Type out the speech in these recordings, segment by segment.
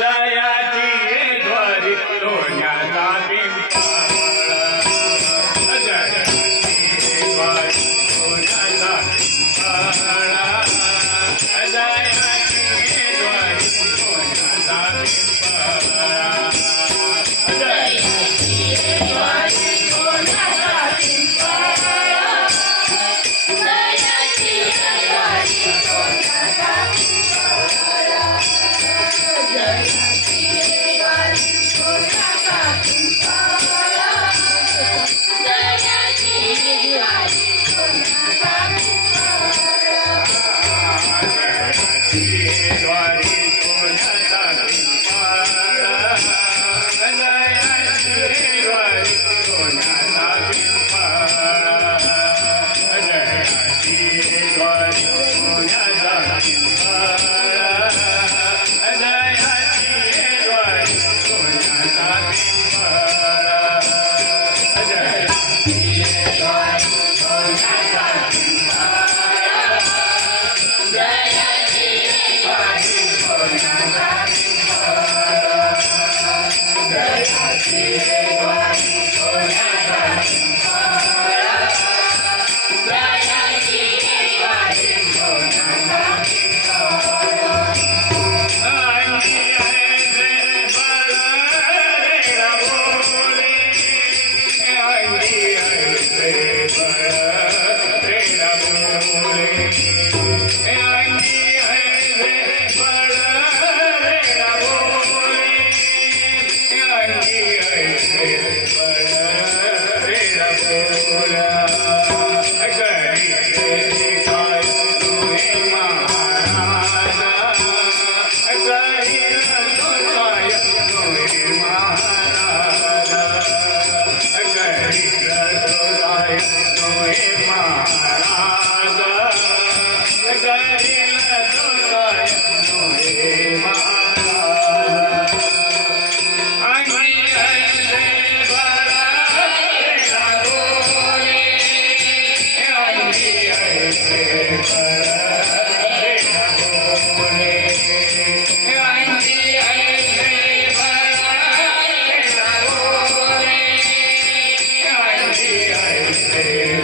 দয়া Música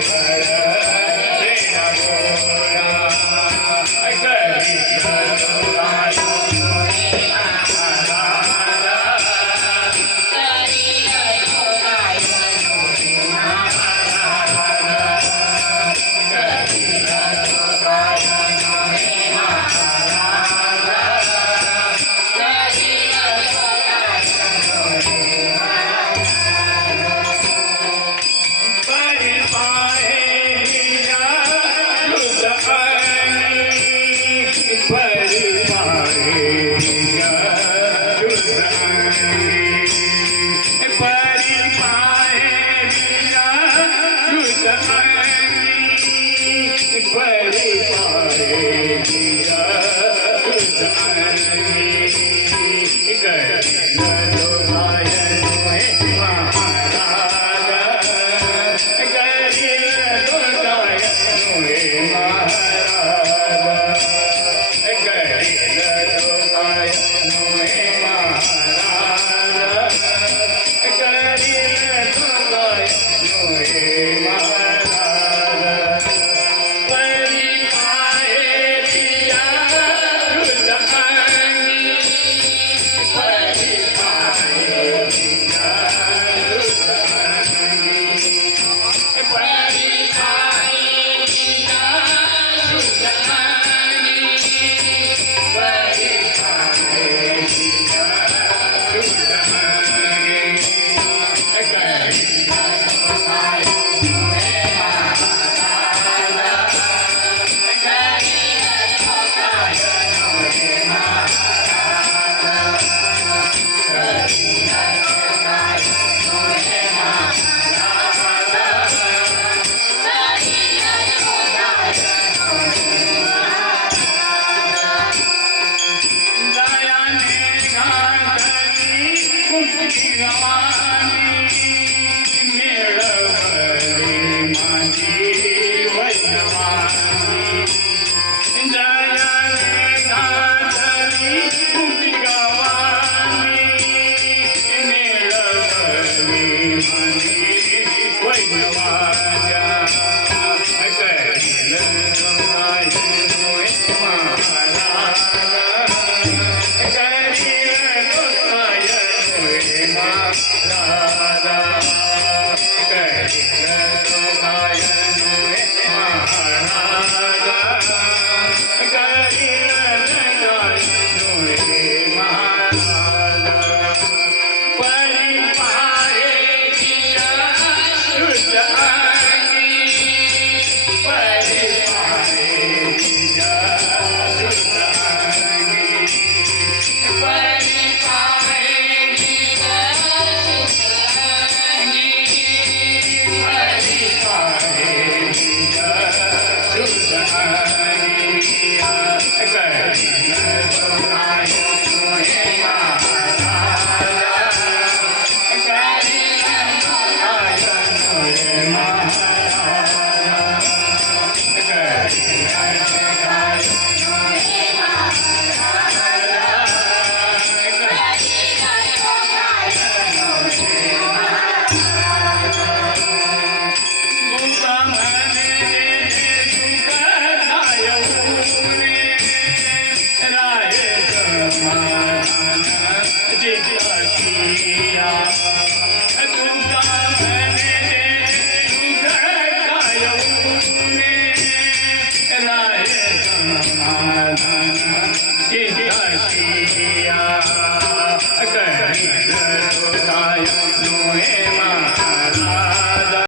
Bye. Yeah.